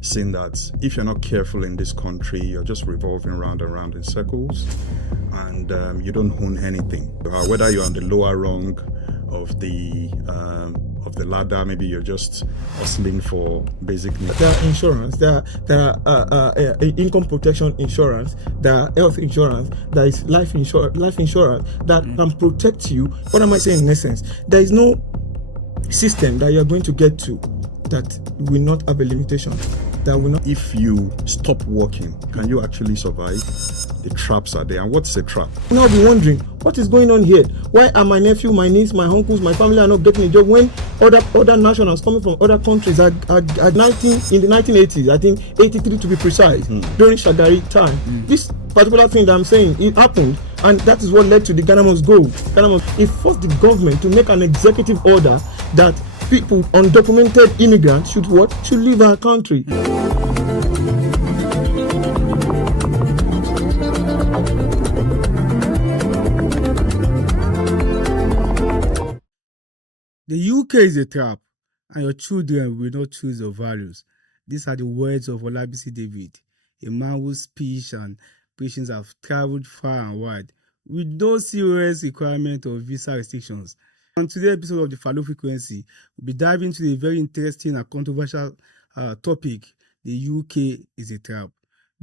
seen that if you're not careful in this country, you're just revolving round and round in circles, and you don't own anything. Whether you're on the lower rung of the ladder, maybe you're just hustling for basic needs. There are insurance, there are income protection insurance, there are health insurance, there is life insurance that can protect you. What am I saying in essence? There is no system that you are going to get to that will not have a limitation. That will not. If you stop working, can you actually survive? The traps are there. And what's a trap? You'll now be wondering, what is going on here? Why are my nephew, my niece, my uncles, my family are not getting a job when other nationals coming from other countries in the 1980s, I think 83 to be precise, during Shagari time. This particular thing that I'm saying, it happened, and that is what led to the Ghana Must Go. It forced the government to make an executive order that people, undocumented immigrants, should leave our country. The UK is a trap, and your children will not choose your values. These are the words of Olabisi David, a man whose speech and preachings have traveled far and wide, with no serious requirement of visa restrictions. On today's episode of the Faloh Frequency, we'll be diving into a very interesting and controversial topic: the UK is a trap.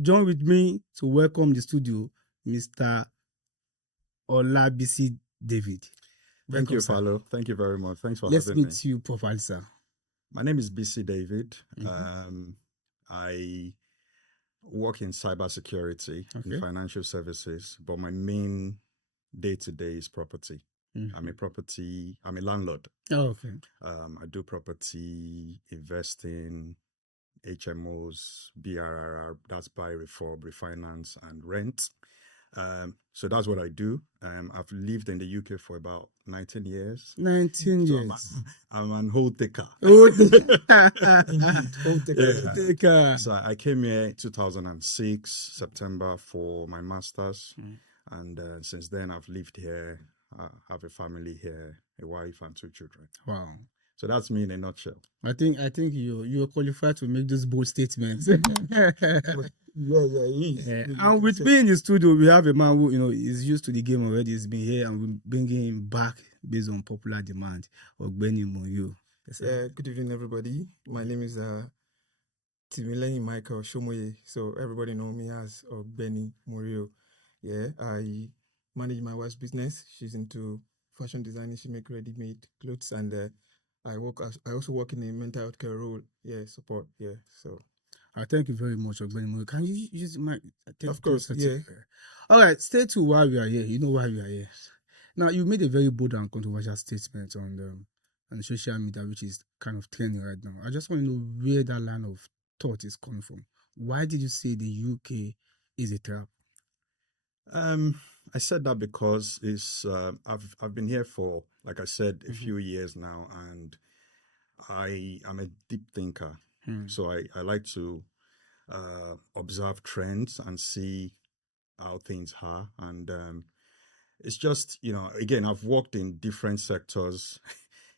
Join with me to welcome the studio, Mr. Olabisi David. Thank you, Faloh. Thank you very much. Thanks for Let's having me. meet you properly, sir. My name is BC David. I work in cybersecurity, in financial services, but my main day-to-day is property. I'm a landlord. Oh, okay. I do property investing, HMOs, BRRR, that's buy, refurb, refinance, and rent. So that's what I do. I've lived in the UK for about 19 years. 19 years. I'm an old taker. Old taker. So I came here in 2006, September, for my master's. And since then, I've lived here. I have a family here, a wife and 2 children. Wow. So that's me in a nutshell. I think you're qualified to make those bold statements. Yeah. And with me in the studio, we have a man who is used to the game already. He's been here, and we're bringing him back based on popular demand. Ogbeni Moyo. Good evening, everybody. My name is Timileyin Michael Shomoye. So everybody know me as Ogbeni Moyo. Yeah, I manage my wife's business. She's into fashion designing. She make ready-made clothes, and I also work in a mental health care role. Yeah, support. Yeah, so. Thank you very much, Ogbeni Moyo. Can you use my? Of course, yeah. All right, stay to why we are here. You know why we are here. Now, you made a very bold and controversial statement on social media, which is kind of trending right now. I just want to know where that line of thought is coming from. Why did you say the UK is a trap? I said that because I've been here for, like I said, a few years now, and I am a deep thinker. So I like to observe trends and see how things are. And it's just, again, I've worked in different sectors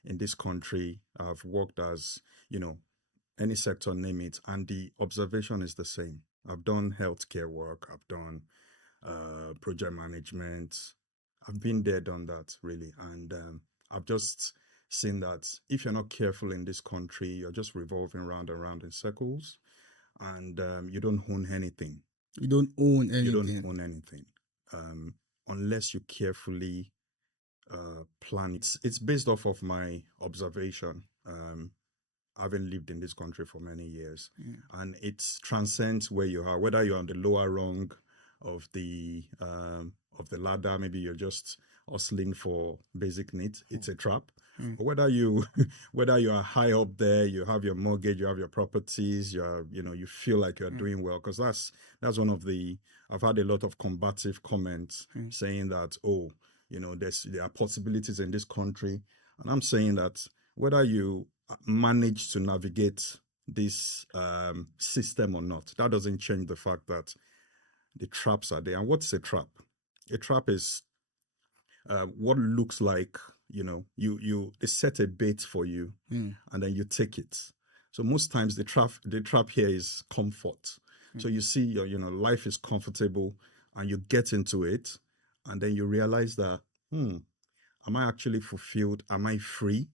in this country. I've worked as, any sector, name it. And the observation is the same. I've done healthcare work. I've done project management. I've been there, done that, really. And I've just seen that if you're not careful in this country, you're just revolving round and round in circles, and you don't own anything. You don't own anything. You don't own anything unless you carefully plan it. It's based off of my observation. Having lived in this country for many years, and it transcends where you are, whether you're on the lower rung of the ladder, maybe you're just hustling for basic needs. It's a trap. Or whether you are high up there, you have your mortgage, you have your properties, you feel like you're doing well, because that's one of the, I've had a lot of combative comments saying that, there are possibilities in this country, and I'm saying that whether you manage to navigate this system or not, that doesn't change the fact that the traps are there. And what's a trap? A trap is what looks like, they set a bait for you and then you take it. So most times the trap here is comfort. So you see your, life is comfortable and you get into it, and then you realize that, am I actually fulfilled? Am I free?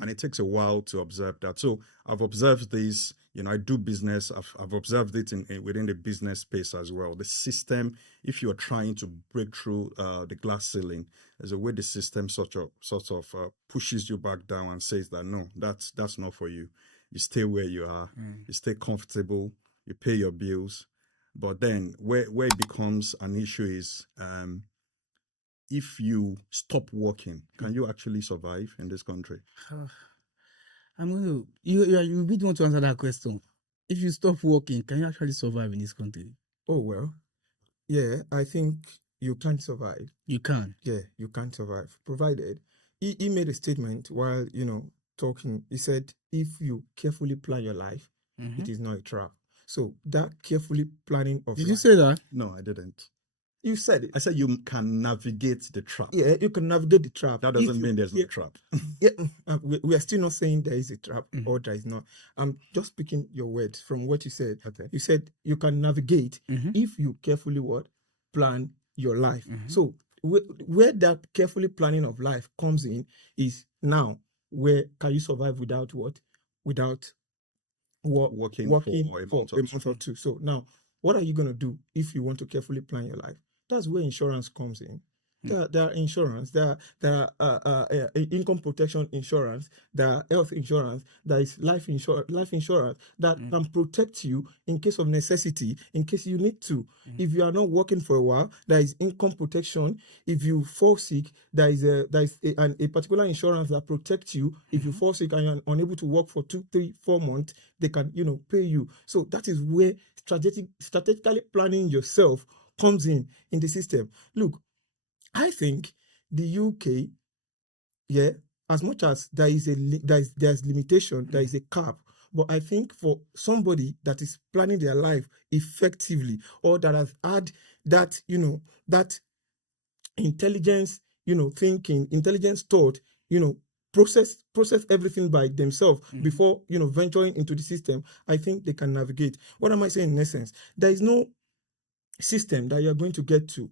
And it takes a while to observe that. So I've observed this, I do business. I've observed it within the business space as well. The system, if you're trying to break through the glass ceiling, there's a way the system sort of pushes you back down and says that, no, that's not for you. You stay where you are. You stay comfortable. You pay your bills. But then where it becomes an issue is, if you stop working, can you actually survive in this country? I'm going to, you really want to answer that question. If you stop working, can you actually survive in this country? Oh, well, yeah, I think you can't survive. You can. Yeah, you can't survive. Provided, he made a statement while, talking. He said, if you carefully plan your life, it is not a trap. So that carefully planning of Did life, you say that? No, I didn't. You said it. I said you can navigate the trap. Yeah, you can navigate the trap. That doesn't mean there's no trap. Yeah, we are still not saying there is a trap or there is not. I'm just picking your words from what you said. Okay. You said you can navigate if you carefully plan your life. So where that carefully planning of life comes in is now where can you survive without what? Without working for a month or two. So now, what are you going to do if you want to carefully plan your life? That's where insurance comes in. There are insurance, there are income protection insurance, there are health insurance, there is life insurance that can protect you in case of necessity, in case you need to. If you are not working for a while, there is income protection. If you fall sick, there is a particular insurance that protects you. If you fall sick and you're unable to work for 2, 3, 4 months, they can pay you. So that is where strategically planning yourself comes in the system. Look, I think the UK, as much as there's limitation, there is a cap. But I think for somebody that is planning their life effectively, or that has had that, that intelligence, thinking, intelligence thought, process everything by themselves before, venturing into the system, I think they can navigate. What am I saying in essence? There is no system that you're going to get to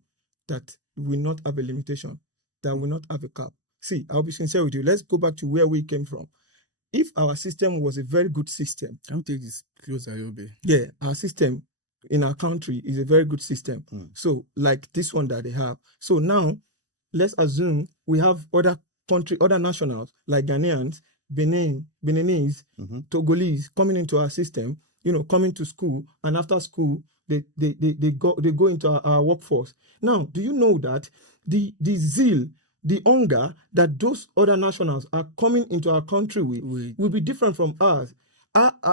that will not have a limitation, that will not have a cap. See, I'll be sincere with you. Let's go back to where we came from. If our system was a very good system, I'll take this closer, Yobe. Yeah, our system in our country is a very good system. So, like this one that they have. So now, let's assume we have other nationals like Ghanaians, Beninese, Togolese coming into our system, coming to school, and after school, they go into our workforce. Now, do you know that the zeal, the hunger that those other nationals are coming into our country with will be different from ours?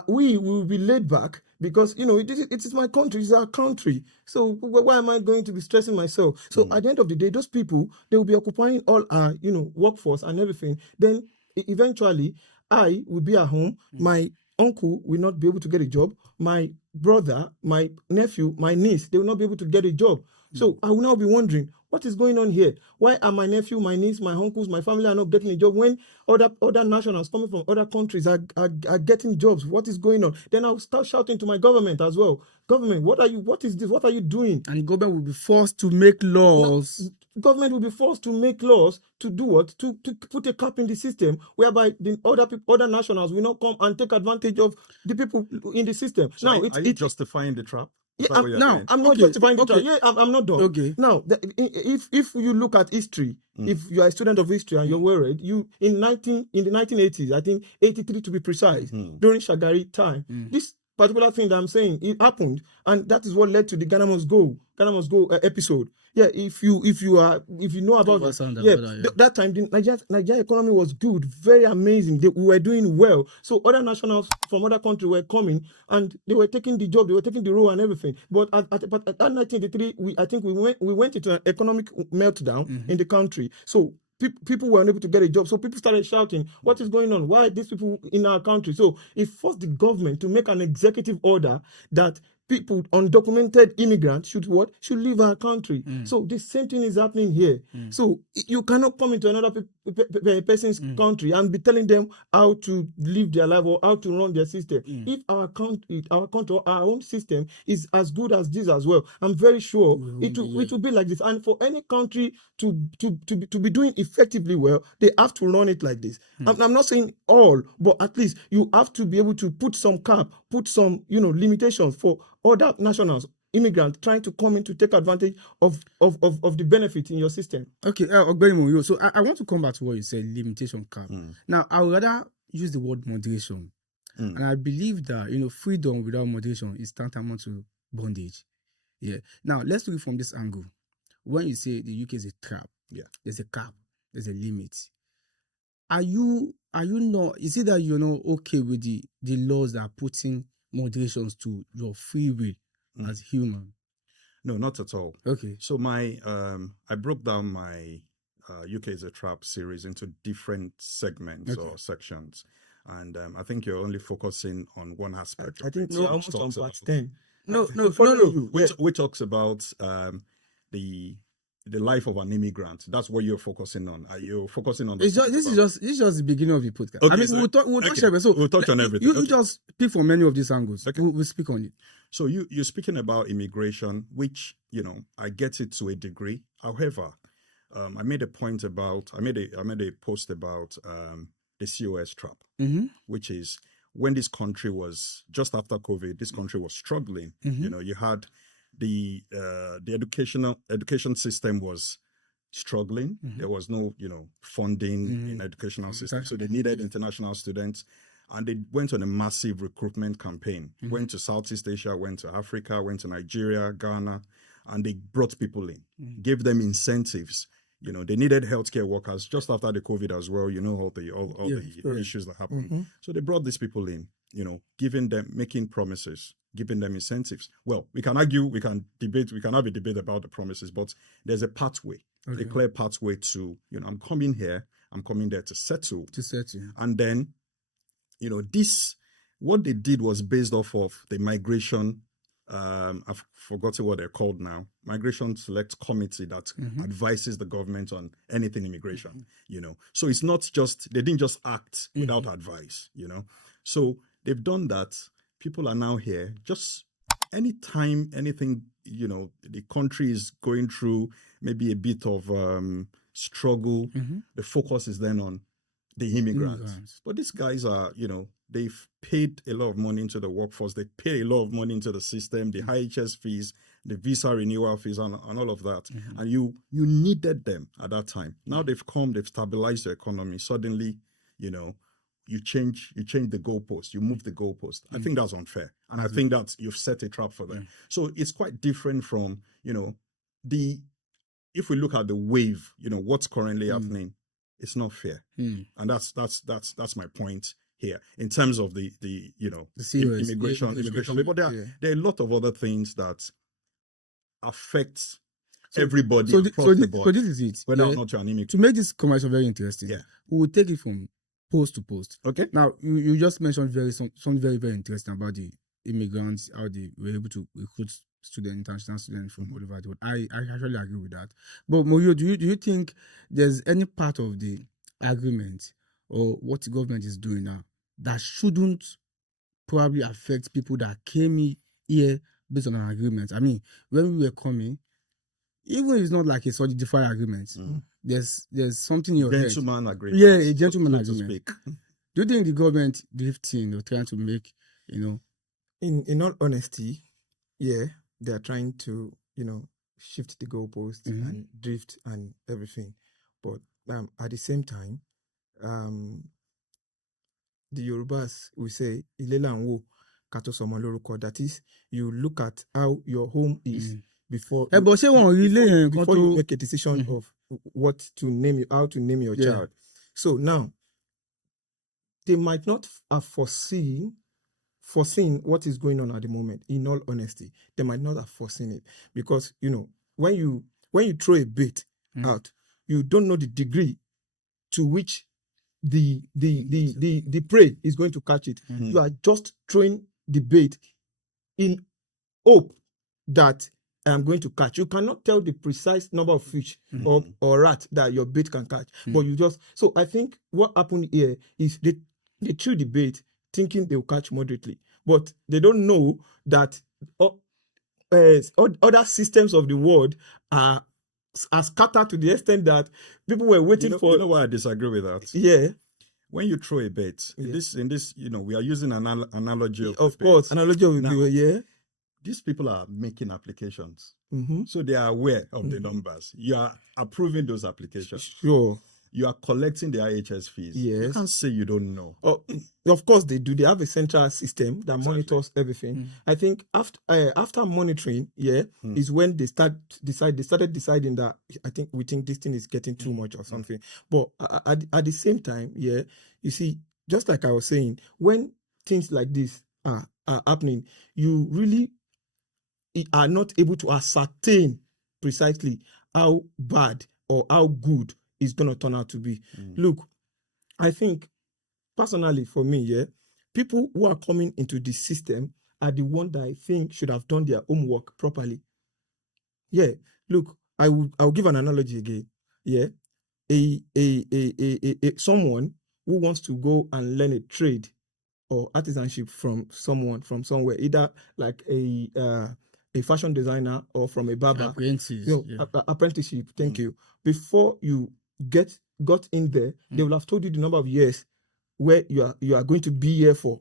We will be laid back because, it is my country, it's our country. So why am I going to be stressing myself? So at the end of the day, those people, they will be occupying all our, workforce and everything. Then eventually, I will be at home. My uncle will not be able to get a job. My brother, my nephew, my niece, they will not be able to get a job. So I will now be wondering, what is going on here? Why are my nephew, my niece, my uncles, my family are not getting a job when other nationals coming from other countries are getting jobs? What is going on? Then I'll start shouting to my government as well. Government, what is this? What are you doing? And government will be forced to make laws. Government will be forced to make laws to do what? To put a cap in the system whereby the other nationals will not come and take advantage of the people in the system. So now, are you justifying the trap? Yeah, I'm not justifying the trap. Yeah, I'm not done. Okay. Now, if you look at history, if you are a student of history and you're worried, in the 1980s, I think 83 to be precise, during Shagari time, this particular thing that I'm saying, it happened, and that is what led to the Ghana Must Go episode. Yeah, if you know about it, that time the Nigeria economy was good, very amazing. We were doing well. So other nationals from other countries were coming and they were taking the job, they were taking the role and everything. But at 1983, I think we went into an economic meltdown in the country. So people were unable to get a job. So people started shouting, what is going on? Why are these people in our country? So it forced the government to make an executive order that people, undocumented immigrants should leave our country. So the same thing is happening here. So you cannot come into another person's country and be telling them how to live their life or how to run their system. If our country, our own system is as good as this as well, I'm very sure it will be like this. And for any country to be doing effectively well, they have to run it like this. I'm not saying all, but at least you have to be able to put some cap, put some limitations for other nationals, immigrants trying to come in to take advantage of the benefit in your system. Okay, Ogbeni Moyo, so I want to come back to what you said, limitation cap. Now, I would rather use the word moderation. And I believe that, freedom without moderation is tantamount to bondage. Yeah. Now, let's look at it from this angle. When you say the UK is a trap, there's a cap, there's a limit. Are you not, is it that you're not okay with the laws that are putting moderations to your free will as human? No, not at all. Okay. So I broke down my UK is a Trap series into different segments or sections. And I think you're only focusing on one aspect. I think we're almost on part 10. No. Which talks about the life of an immigrant. That's what you're focusing on. Are you focusing on? This is just the beginning of the podcast. Okay, I mean, we'll touch everything. So we'll touch on everything. You just speak from many of these angles. Okay. We'll speak on it. So you're speaking about immigration, which I get it to a degree. However, I made a point about I made a post about the COS trap, which is when this country was just after COVID. This country was struggling. You had the education system was struggling. There was no funding in educational system, so they needed international students, and they went on a massive recruitment campaign. Went to Southeast Asia, went to Africa, went to Nigeria, Ghana, and they brought people in, gave them incentives. They needed healthcare workers just after the COVID as well. All the issues that happened. So they brought these people in, giving them, making promises, giving them incentives. Well, we can argue, we can debate, we can have a debate about the promises, but there's a pathway, a clear pathway to, I'm coming here, I'm coming there to settle. And then, this, what they did was based off of the migration, I've forgotten what they're called now, Migration Select Committee that advises the government on anything immigration, So it's not just, they didn't just act without advice, So they've done that. People are now here. Just anytime anything, the country is going through maybe a bit of struggle, the focus is then on the immigrants. But these guys are, they've paid a lot of money into the workforce. They pay a lot of money into the system, the IHS fees, the visa renewal fees, and all of that. And you needed them at that time. Now they've come, they've stabilized the economy. Suddenly, you change the goalpost, you move the goalpost. I think that's unfair. And I think that you've set a trap for them. So it's quite different from, if we look at the wave, what's currently happening, it's not fair. And that's my point here in terms of the immigration. But there are a lot of other things that affect everybody across the board. So this is it. Whether or not you're an immigrant. To make this commercial very interesting, we will take it from post to post. Okay. Now you just mentioned something very, very interesting about the immigrants, how they were able to recruit international students from all over the world. I actually agree with that. But Moyo, do you think there's any part of the agreement or what the government is doing now that shouldn't probably affect people that came here based on an agreement? I mean, when we were coming, even if it's not like a solidified agreement, there's something in your gentleman head. agreement. Yeah, a gentleman agreement. Do you think the government drifting or trying to make, In all honesty, they are trying to, shift the goalposts and drift and everything. But at the same time, the Yorubas will say, Ilela Nwo Kato Somo Loruko. That is, you look at how your home is before you make a decision of what to name how to name your child. So now, they might not have foreseen what is going on at the moment. In all honesty, they might not have foreseen it because when you throw a bait out, you don't know the degree to which the prey is going to catch it. You are just throwing the bait in hope that I'm going to catch. You cannot tell the precise number of fish or rat that your bait can catch. But you just, so I think what happened here is they threw the bait thinking they'll catch moderately, but they don't know that other systems of the world are scattered to the extent that people were waiting for. You know why I disagree with that? Yeah. When you throw a bait, in this, we are using an analogy of course, analogy of now, yeah. These people are making applications, so they are aware of the numbers. You are approving those applications. Sure. You are collecting the IHS fees. Yes. You can't say you don't know. Oh, of course they do. They have a central system that monitors everything. I think after monitoring, is when they started deciding that we think this thing is getting too much or something. But at the same time, you see, just like I was saying, when things like this are happening, you really are not able to ascertain precisely how bad or how good it's going to turn out to be. Look, I think personally for me, people who are coming into the system are the ones that I think should have done their homework properly. Yeah, look, I'll give an analogy again. Yeah, someone who wants to go and learn a trade or artisanship from somewhere, either like a fashion designer or from a barber. Apprenticeship. Thank you. Before you got in there, they will have told you the number of years where you are going to be here for.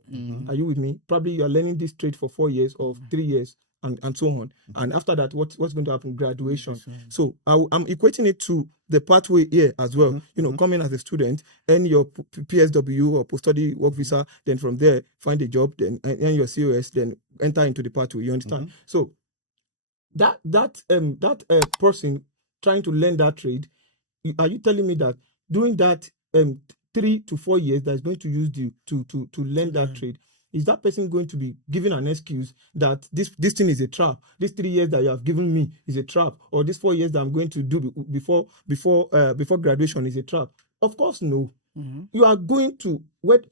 Are you with me? Probably you are learning this trade for 4 years or 3 years and so on. And after that, what's going to happen? Graduation. So I'm equating it to the pathway here as well. Coming as a student, earn your PSW or post-study work visa, then from there find a job, then earn your COS, then enter into the pathway. You understand? So that person trying to learn that trade, are you telling me that doing that 3 to 4 years that is going to use you to learn that trade, is that person going to be given an excuse that this thing is a trap? This 3 years that you have given me is a trap, or this 4 years that I'm going to do before graduation is a trap? Of course, no. You are going to,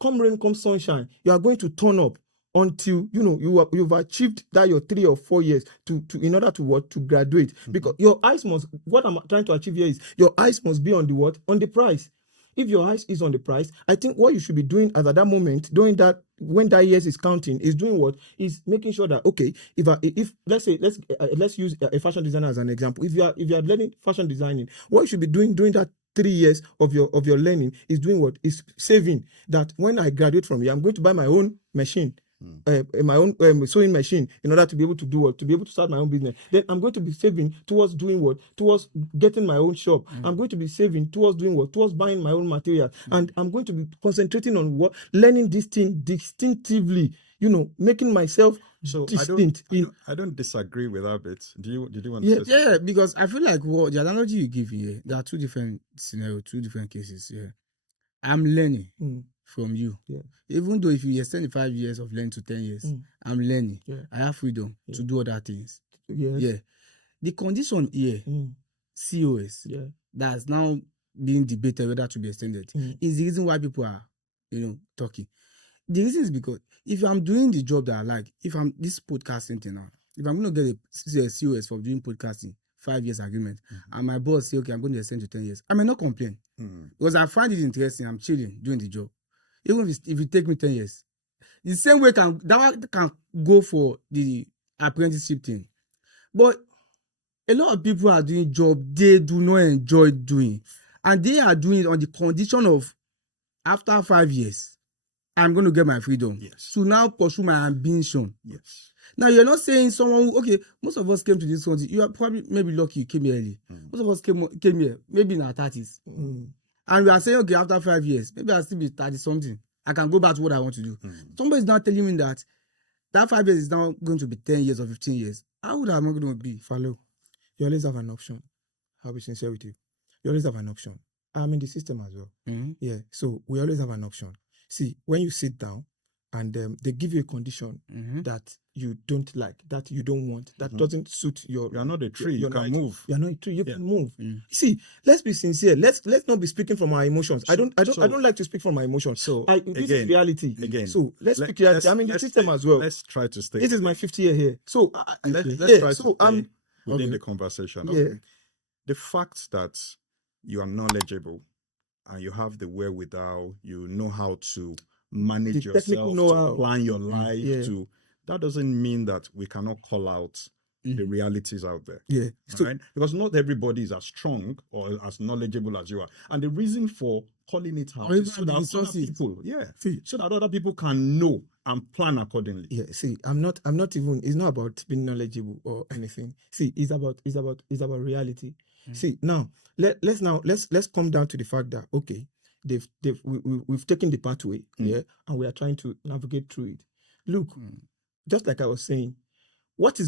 come rain, come sunshine, you are going to turn up until you've achieved that your 3 or 4 years to in order to graduate. Because your eyes must, what I'm trying to achieve here is your eyes must be on the price. If your eyes is on the price, I think what you should be doing at that moment, doing that when that years is counting, is doing what? Is making sure that, okay, if let's use a fashion designer as an example. If you are learning fashion designing, what you should be doing during that 3 years of your learning is doing what? Is saving, that when I graduate from here, I'm going to buy my own machine. My own sewing machine, in order to be able to do what? To be able to start my own business. Then I'm going to be saving towards doing what? Towards getting my own shop. I'm going to be saving towards doing what? Towards buying my own material. And I'm going to be concentrating on what? Learning this thing distinctively, making myself distinct. I don't disagree with that bit. Did you want to say something? Because I feel like the analogy you give here, there are two different scenarios, two different cases here. I'm learning from you. Even though if you extend the 5 years of learning to 10 years, I'm learning. I have freedom to do other things. The condition here, COS, that's now being debated whether to be extended, is the reason why people are, talking. The reason is because if I'm doing the job that I like, if I'm this podcasting thing now, if I'm going to get a COS for doing podcasting, 5 years agreement, and my boss say, okay, I'm going to extend to 10 years, I may not complain. Because I find it interesting, I'm chilling, doing the job. Even if it take me 10 years. The same way that can go for the apprenticeship thing. But a lot of people are doing job they do not enjoy doing. And they are doing it on the condition of, after 5 years, I'm going to get my freedom. To now pursue my ambition. Now, you're not saying someone who, okay, most of us came to this country, you are probably maybe lucky you came here early. Most of us came here, maybe in our 30s. And we are saying, okay, after 5 years, maybe I'll still be 30-something. I can go back to what I want to do. Somebody's now telling me that 5 years is now going to be 10 years or 15 years. How would I going to be? Faloh, you always have an option. I'll be sincere with you. You always have an option. I'm in the system as well. So we always have an option. See, when you sit down and they give you a condition that you don't like, that you don't want, that doesn't suit your. You are not a tree. You can move. You are not a tree. You can move. See, let's be sincere. Let's not be speaking from our emotions. I don't like to speak from my emotions. So this is reality. Again. So let's speak reality. I mean, the system as well. Let's try to stay. This is my 50th year here. So let's try to stay within okay. the conversation. Yeah. Okay. The fact that you are knowledgeable and you have the wherewithal, you know how to manage yourself, to plan your life, that doesn't mean that we cannot call out the realities out there. Yeah. Right? Because not everybody is as strong or as knowledgeable as you are. And the reason for calling it out is so that other people, so that other people can know and plan accordingly. Yeah. See, I'm not even, it's not about being knowledgeable or anything. See, it's about reality. See, now let's come down to the fact that okay, we've taken the pathway, and we are trying to navigate through it. Look, just like I was saying, what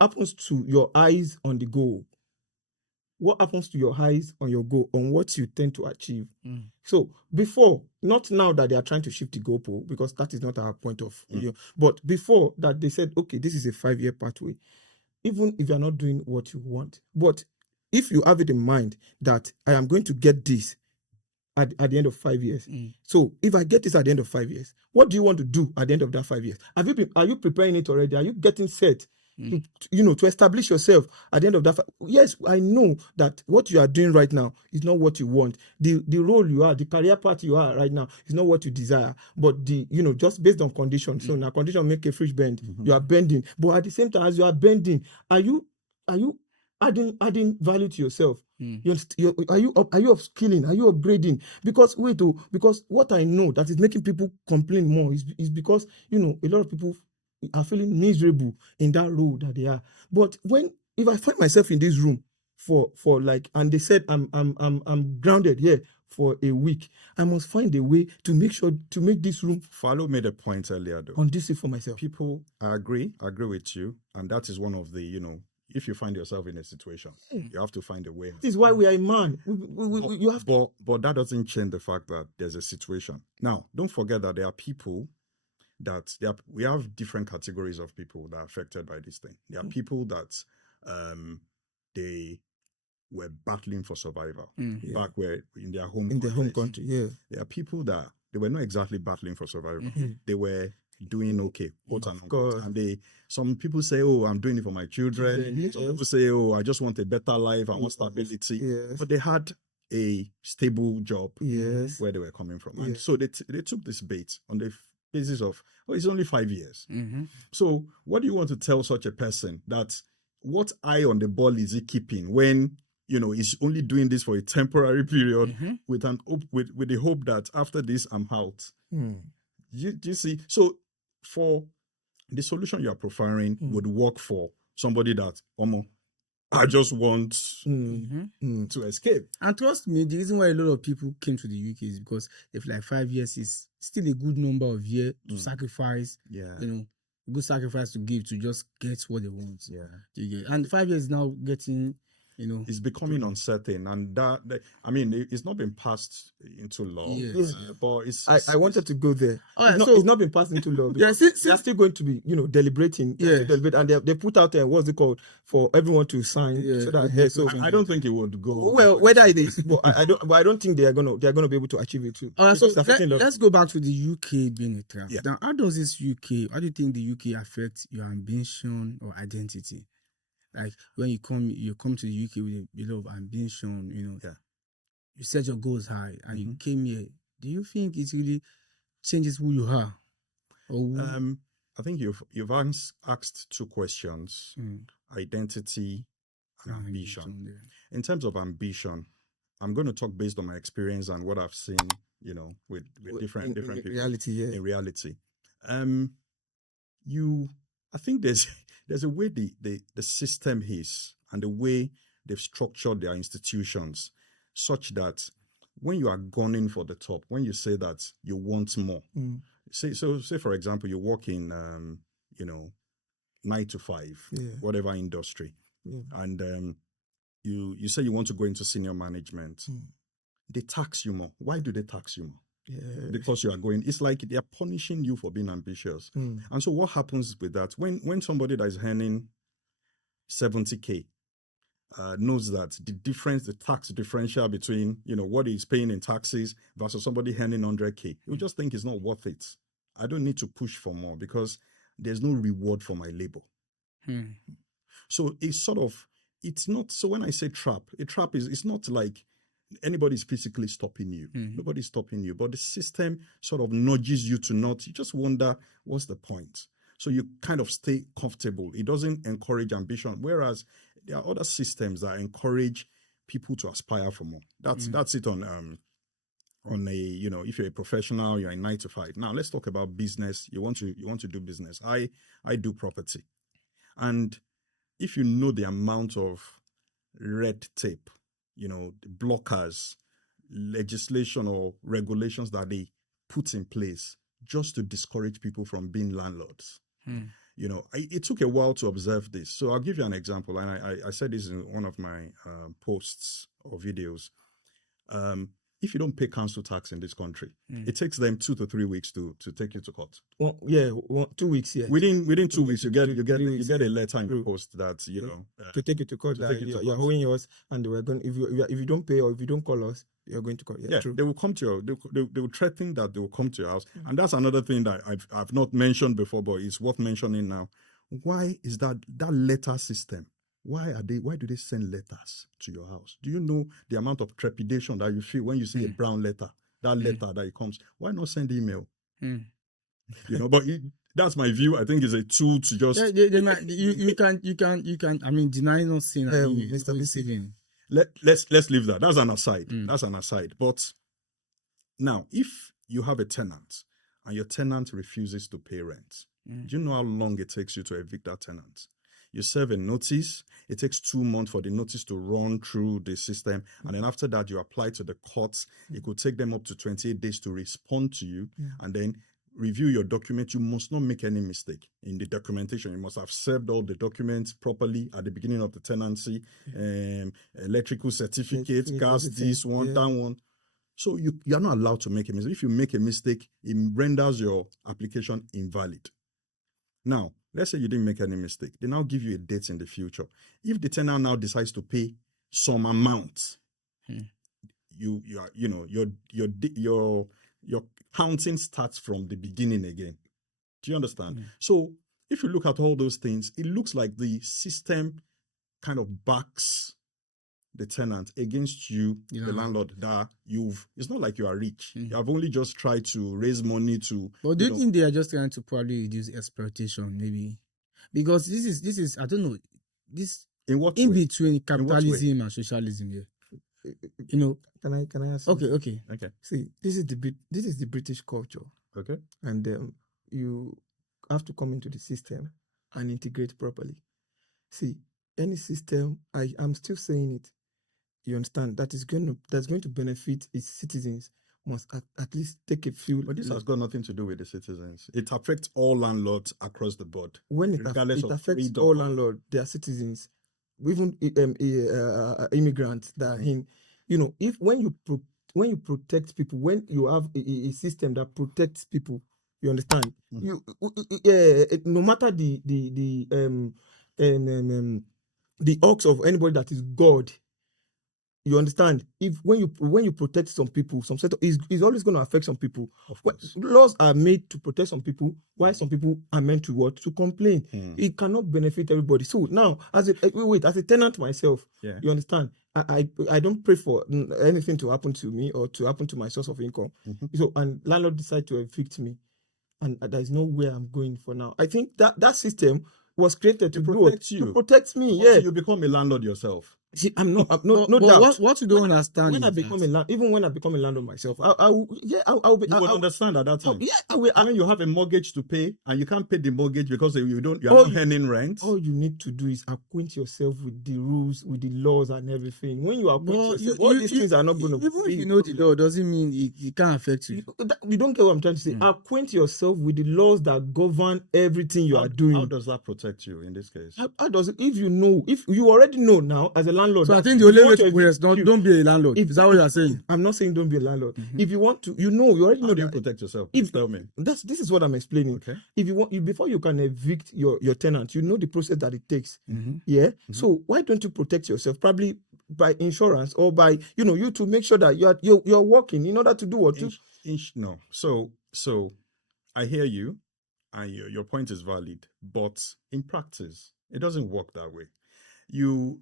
happens to your eyes on the goal? What happens to your eyes on your goal, on what you tend to achieve? So before, not now that they are trying to shift the goalpost, because that is not our point of view, but before that they said, okay, this is a 5-year pathway. Even if you're not doing what you want, but if you have it in mind that I am going to get this at the end of 5 years. So if I get this at the end of 5 years, what do you want to do at the end of that 5 years? Are you preparing it already? Are you getting set to establish yourself at the end of that? Yes, I know that what you are doing right now is not what you want. The role you are, the career path you are right now is not what you desire. But just based on conditions. So now condition make a fish bend. You are bending, but at the same time as you are bending, are you adding value to yourself? Are you upskilling? Are you upgrading? Because what I know that is making people complain more is because a lot of people are feeling miserable in that role that they are. But if I find myself in this room for and they said I'm grounded here for a week, I must find a way to make this room. Faloh made a point earlier though. Conducive for myself. People, I agree with you, and that is one of the if you find yourself in a situation, you have to find a way. This is why we are a man. You have but that doesn't change the fact that there's a situation. Now, don't forget that there are people we have different categories of people that are affected by this thing. There are people that they were battling for survival back where in their home country. Yeah. There are people that they were not exactly battling for survival. They were doing okay, quote unquote. And some people say, oh, I'm doing it for my children. Some people say, oh, I just want a better life, I want stability. Yes. But they had a stable job where they were coming from. And Yes. so they took this bait on the basis of, oh, it's only 5 years. So what do you want to tell such a person that what eye on the ball is he keeping when he's only doing this for a temporary period with the hope that after this I'm out? You see, so for the solution you are preferring would work for somebody that I just want to escape. And trust me, the reason why a lot of people came to the UK is because if 5 years is still a good number of years to sacrifice, a good sacrifice to give to just get what they want. And 5 years now getting, it's becoming uncertain, and that it's not been passed into law. But I wanted to go there. It's not been passed into law. They're still going to be, deliberating. And they put out what's it called for everyone to sign. So that I don't think it would go. Well, whether it is, but I don't think they are gonna be able to achieve it too. So let's go back to the UK being a trap. Now, how does this UK? How do you think the UK affects your ambition or identity? Like when you come to the UK with a lot of ambition, you set your goals high, and you came here. Do you think it really changes who you are? Or I think you've asked two questions: identity and ambition. In terms of ambition, I'm going to talk based on my experience and what I've seen, with different people. In reality, I think there's a way the system is and the way they've structured their institutions such that when you are gunning for the top, when you say that you want more, say for example, you work in 9 to 5, whatever industry, and you say you want to go into senior management, they tax you more. Why do they tax you more? because you are going. It's like they are punishing you for being ambitious. And so what happens with that? When somebody that is earning 70K knows that the tax differential between, what he's paying in taxes versus somebody earning 100K, you just think it's not worth it. I don't need to push for more because there's no reward for my labor. So it's not, so when I say a trap it's not like anybody's physically stopping you. Nobody's stopping you, but the system sort of nudges you to not, you just wonder, what's the point? So you kind of stay comfortable. It doesn't encourage ambition. Whereas there are other systems that encourage people to aspire for more. That's it on a, if you're a professional, you're in 9 to 5. Now let's talk about business. You want to do business. I do property. And if you know the amount of red tape, blockers, legislation or regulations that they put in place just to discourage people from being landlords. It took a while to observe this. So I'll give you an example. And I said this in one of my posts or videos. If you don't pay council tax in this country, it takes them 2 to 3 weeks to take you to court. Well, 2 weeks. Yeah. Within 2 weeks, you get a letter in the post that to take you to court. You're owing yours, and they were going. If you don't pay or if you don't call us, you're going to court. Yeah, true. They will come to they will threaten that they will come to your house, and that's another thing that I've not mentioned before, but it's worth mentioning now. Why is that letter system? Why do they send letters to your house? Do you know the amount of trepidation that you feel when you see a brown letter, that letter that it comes? Why not send email? But that's my view. I think it's a tool to just... you can, deny not seeing receiving. Let's leave that. That's an aside. That's an aside. But now, if you have a tenant and your tenant refuses to pay rent, do you know how long it takes you to evict that tenant? You serve a notice. It takes 2 months for the notice to run through the system. And then after that, you apply to the courts. It could take them up to 28 days to respond to you and then review your document. You must not make any mistake in the documentation. You must have served all the documents properly at the beginning of the tenancy, electrical certificate, gas, this one, that one. So you're not allowed to make a mistake. If you make a mistake, it renders your application invalid. Now, let's say you didn't make any mistake. They now give you a date in the future. If the tenant now decides to pay some amount, your counting starts from the beginning again. Do you understand? So if you look at all those things, it looks like the system kind of backs the tenant against you, the landlord, that it's not like you are rich. You have only just tried to raise money to... But do you think they are just trying to probably reduce exploitation, maybe? Because this is I don't know, this in what in way? Between capitalism and socialism here. Can I ask? Okay. See, this is the British culture. Okay. And you have to come into the system and integrate properly. See, any system, I'm still saying it. You understand? That's going to benefit its citizens must at least take a few. But this has got nothing to do with the citizens. It affects all landlords across the board. When it affects all landlords, their citizens, even immigrants that are in, if when you protect people, when you have a system that protects people, you understand? No matter the ox of anybody that is God. You understand? When you protect some people, some set is always going to affect some people. Laws are made to protect some people, while some people are meant to complain. It cannot benefit everybody. So now, as a tenant myself, you understand? I don't pray for anything to happen to me or to happen to my source of income. So and landlord decide to evict me, and there is nowhere I'm going for now. I think that system was created to protect you, to protect me. So you become a landlord yourself. See, I'm no doubt. What you don't understand when I become even when I become a landlord myself, I'll be. You would understand at that time. I will. I mean, you have a mortgage to pay, and you can't pay the mortgage because you're not earning rent. All you need to do is acquaint yourself with the rules, with the laws, and everything. When you acquaint yourself, all these things are not going to. Even if you know the law, doesn't mean it can't affect you. You don't get what I'm trying to say. Acquaint yourself with the laws that govern everything you are doing. How does that protect you in this case? How does it? If you already know now as a landlord landlord. So I that think the you only way want to your protest, eviction- don't be a landlord. if- Is that what you are saying? I'm not saying don't be a landlord. Mhm. If you want to, you already know How do you that. protect yourself? If Tell me. this is what I'm explaining. Okay. If you want, before you can evict your tenant, you know the process that it takes. Mhm. Yeah. So why don't you protect yourself? Probably by insurance or by you to make sure that you're working in order to do what you. No. So I hear you, and your point is valid, but in practice, it doesn't work that way. You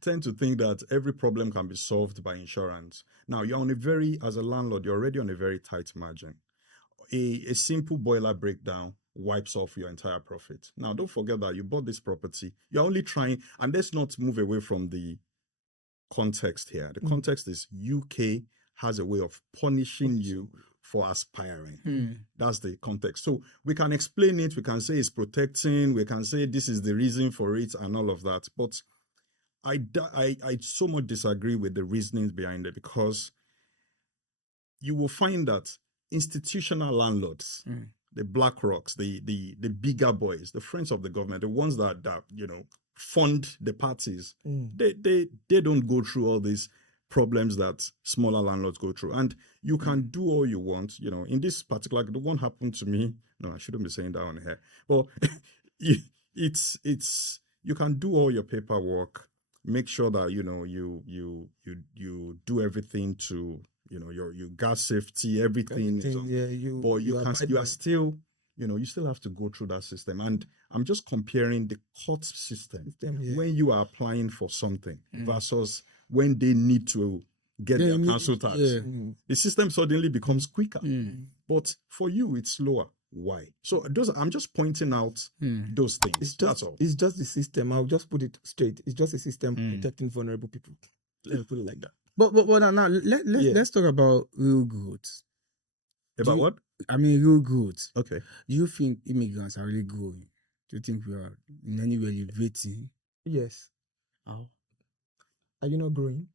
tend to think that every problem can be solved by insurance. Now you're as a landlord, you're already on a very tight margin. A simple boiler breakdown wipes off your entire profit. Now don't forget that you bought this property. You're only trying, and let's not move away from the context here. The context is UK has a way of punishing you for aspiring. That's the context. So we can explain it, we can say it's protecting, we can say this is the reason for it and all of that. But I so much disagree with the reasonings behind it, because you will find that institutional landlords, the Black Rocks, the bigger boys, the friends of the government, the ones that fund the parties, they don't go through all these problems that smaller landlords go through. And you can do all you want, in this particular, the one happened to me. No, I shouldn't be saying that on here. But it's you can do all your paperwork, make sure that you do everything to your gas safety, everything. But you are still you still have to go through that system. And I'm just comparing the court system when you are applying for something versus when they need to get their council tax. The system suddenly becomes quicker. But for you, it's slower. Why? So I'm just pointing out those things. That's all. It's just the system. I'll just put it straight. It's just a system protecting vulnerable people. Let me put it like that. But now let's talk about real growth. About what? I mean, real growth. Okay. Do you think immigrants are really growing? Do you think we are in any way elevating? Yes. How? Are you not growing?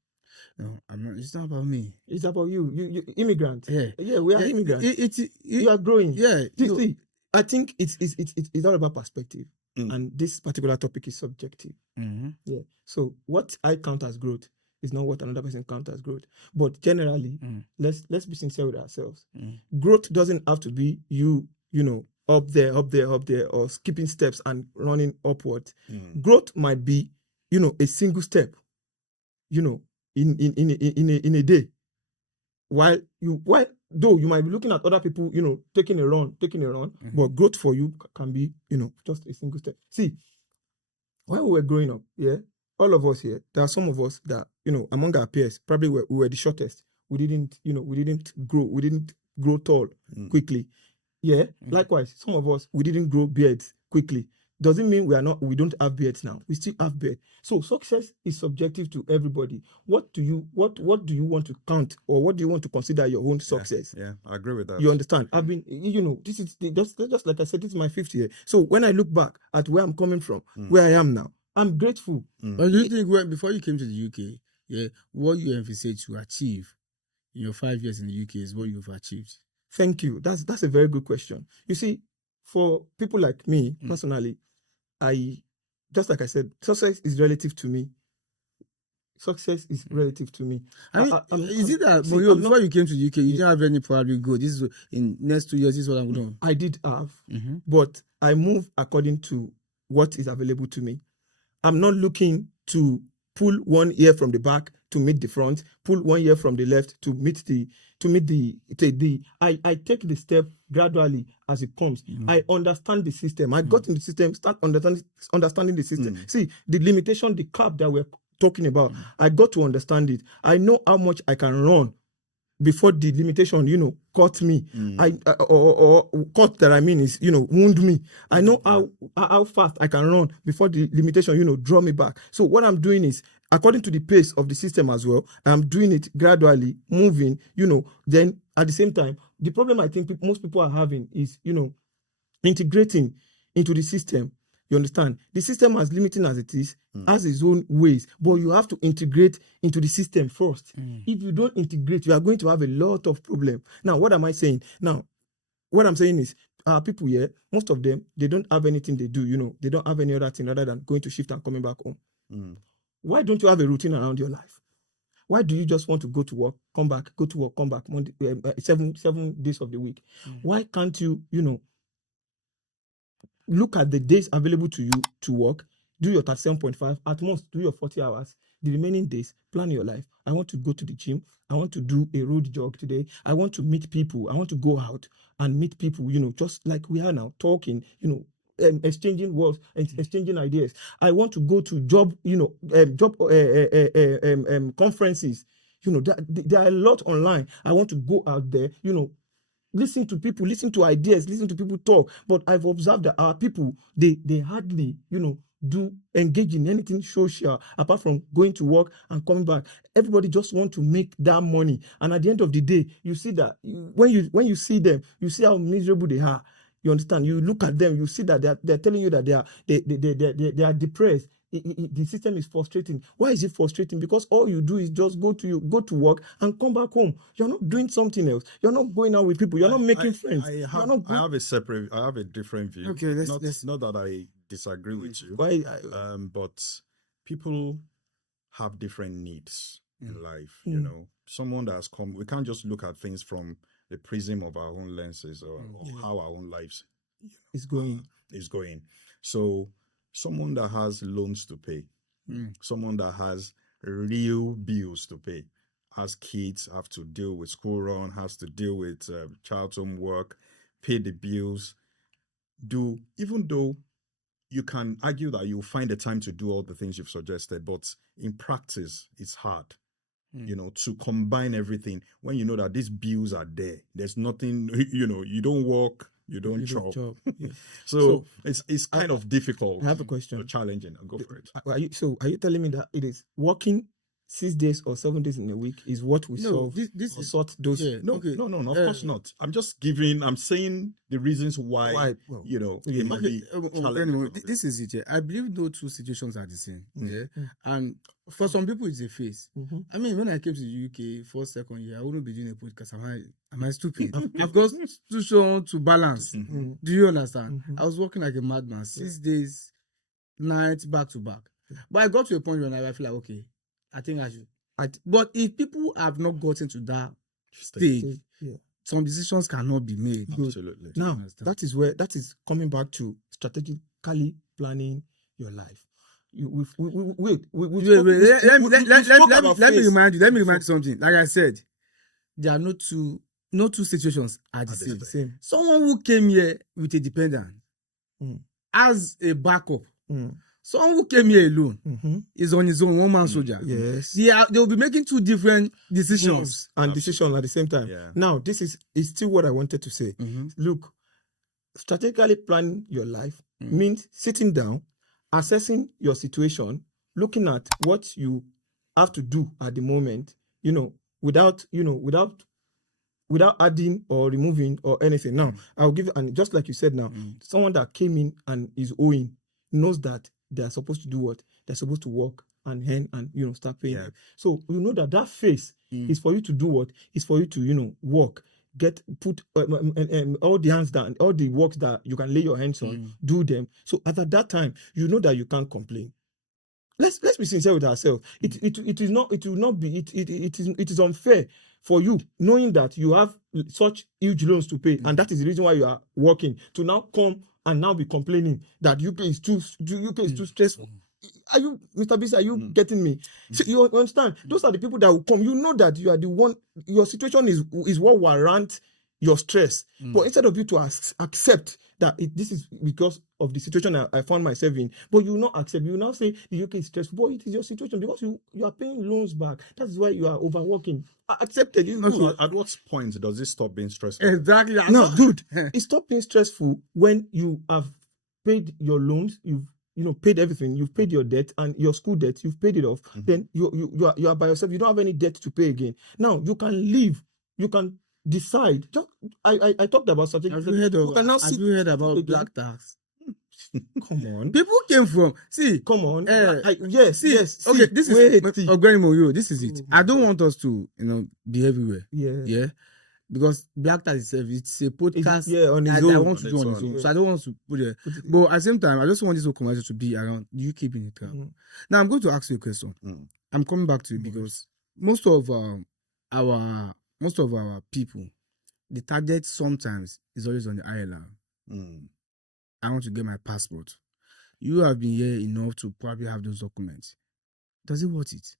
No, I'm not. It's not about me. It's about you. You immigrant. Yeah, we are immigrants. You are growing. Yeah. See, I think it's all about perspective, and this particular topic is subjective. Yeah. So what I count as growth is not what another person counts as growth. But generally, let's be sincere with ourselves. Growth doesn't have to be you up there, or skipping steps and running upward. Growth might be, a single step, in a day. While though you might be looking at other people, taking a run, but growth for you can be, just a single step. See, when we were growing up, all of us here, there are some of us that, among our peers, probably we were the shortest. We didn't grow tall quickly. Yeah. Likewise, some of us, we didn't grow beards quickly. Doesn't mean we don't have beards now. We still have beards. So success is subjective to everybody. What do you want to count, or what do you want to consider your own success? Yeah, I agree with that. You understand? I've been, this is just like I said, this is my 5th year. So when I look back at where I'm coming from, where I am now, I'm grateful. But do you think before you came to the UK, what you envisaged to achieve in your 5 years in the UK is what you've achieved? Thank you. That's a very good question. You see, for people like me personally, just like I said, success is relative to me. Success is relative to me. I mean, is it that before you came to the UK, you didn't have any probably goal? This is in next 2 years. This is what I'm doing. I did have, but I move according to what is available to me. I'm not looking to pull 1 year from the back to meet the front, pull 1 year from the left to meet the. I take the step gradually as it comes. I understand the system. I got in the system, start understanding the system. See, the limitation, the cap that we're talking about, I got to understand it. I know how much I can run before the limitation, cut me. Or cut that I mean is, wound me. I know how fast I can run before the limitation, draw me back. So what I'm doing is, according to the pace of the system as well, I'm doing it gradually, moving, then at the same time, the problem I think most people are having is, integrating into the system. You understand? The system, as limiting as it is, has its own ways, but you have to integrate into the system first. If you don't integrate, you are going to have a lot of problems. Now, what am I saying? Now, what I'm saying is, people here, most of them, they don't have anything they do, they don't have any other thing other than going to shift and coming back home. Why don't you have a routine around your life? Why do you just want to go to work, come back, go to work, come back, Monday, 7 days of the week? Why can't you, look at the days available to you to work, do your 37.5, at most do your 40 hours. The remaining days, plan your life. I want to go to the gym. I want to do a road jog today. I want to meet people. I want to go out and meet people, just like we are now, talking, exchanging words, exchanging ideas. I want to go to job conferences. There are a lot online. I want to go out there, listen to people, listen to ideas, listen to people talk. But I've observed that our people, they hardly, do engage in anything social apart from going to work and coming back. Everybody just want to make that money, and at the end of the day, you see that when you see them, you see how miserable they are. You understand? You look at them, you see that they're telling you that they are depressed. The system is frustrating. Why is it frustrating? Because all you do is just go to work and come back home. You're not doing something else. You're not going out with people. You're not making friends. I have a different view. Okay, not that I disagree with you. Why? But people have different needs in life. Someone that has come, we can't just look at things from the prism of our own lenses or how our own lives is going. So someone that has loans to pay, someone that has real bills to pay, has kids, have to deal with school run, has to deal with child's homework, pay the bills, even though you can argue that you'll find the time to do all the things you've suggested, but in practice, it's hard. To combine everything when you know that these bills are there. There's nothing, you don't work, you don't chop. Yeah. So it's kind of difficult. I have a question. Or challenging. I'll go for it. Are you telling me that it is working 6 days or 7 days in a week is what we solve? This is sort those. Yeah, No, okay. no, of course not. I'm saying the reasons why, it might be challenging. Anyway, this is it. Yeah. I believe no two situations are the same. Yeah. And for some people, it's a phase. I mean, when I came to the UK for second year, I wouldn't be doing a podcast. Am I stupid? I've got to balance. Do you understand? I was working like a madman, 6 days, nights, back to back. But I got to a point when I feel like, okay, I think I should. But if people have not gotten to that stage, some decisions cannot be made. Absolutely. Now, that is coming back to strategically planning your life. Let me remind you something. Like I said, there are no two situations are the same. Someone who came here with a dependent as a backup. Someone who came here alone is on his own, one-man soldier. Yes. They will be making two different decisions. And decisions at the same time. Yeah. Now, this is still what I wanted to say. Look, strategically planning your life means sitting down, assessing your situation, looking at what you have to do at the moment, without adding or removing or anything. Now, I'll give you, and just like you said now, someone that came in and is owing knows that they are supposed to do what? They're supposed to work and earn and, start paying. Yeah. So, that phase is for you to do what? Is for you to, work, put all the hands down, all the works that you can lay your hands on, do them. So at that time, you know that you can't complain. Let's be sincere with ourselves. It is unfair for you, knowing that you have such huge loans to pay, and that is the reason why you are working, to now come and now be complaining that UK is too stressful. Are you, Mr. Bisa, are you getting me? So you understand? Those are the people that will come. You know that you are the one, your situation is what warrant your stress. But instead of you to accept that this is because of the situation I found myself in, but you will not accept. You will now say the UK is stressful, but it is your situation because you are paying loans back. That is why you are overworking. Accept it. So at what point does it stop being stressful? Exactly. No, dude. It stops being stressful when you have paid your loans, you've paid everything, you've paid your debt and your school debt, you've paid it off, then you are by yourself, you don't have any debt to pay again. Now you can leave, you can decide. I talked about something. Have you heard about black tax? Come on. People came from, come on. Yes. Okay, this is it. I don't want us to, be everywhere. Yeah. because Black Tax itself, it's a podcast yeah, on its that I own. want to do on its own. yeah. So I don't want to put it. But at the same time, I just want this whole conversation to be around you keeping it trap. Now I'm going to ask you a question. I'm coming back to you because most of our people, the target sometimes is always on the island. I want to get my passport. You have been here enough to probably have those documents. Does it worth it?